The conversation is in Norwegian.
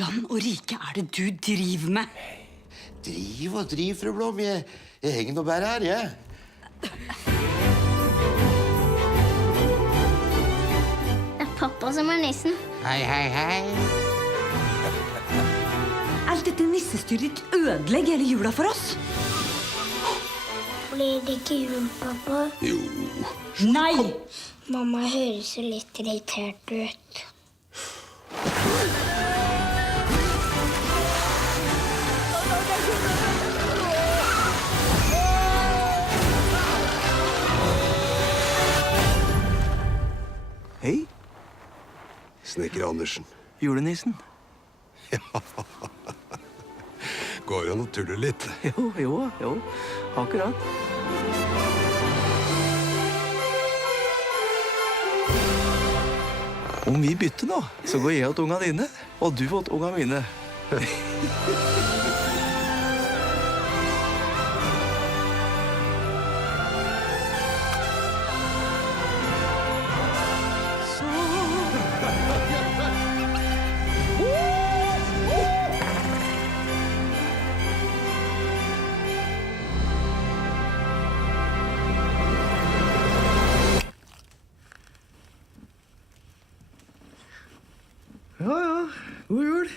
land og rike er det du driver med? Driv og driv, fru Blom. Jeg henger nå bare her, jeg. Det er pappa som er nissen. Hei, hei, hei. Alt dette nissestyret ditt ødelegger hele jula for oss. Blir det ikke jul, pappa? Jo. Nei! Mamma høres jo litt irritert ut. Hei, Snekker Andersen. julenissen. Går an å tulle litt. Jo, akkurat. Om vi bytter nå, så går jeg åt unga dine, og du åt unga mine. Ja, god jul.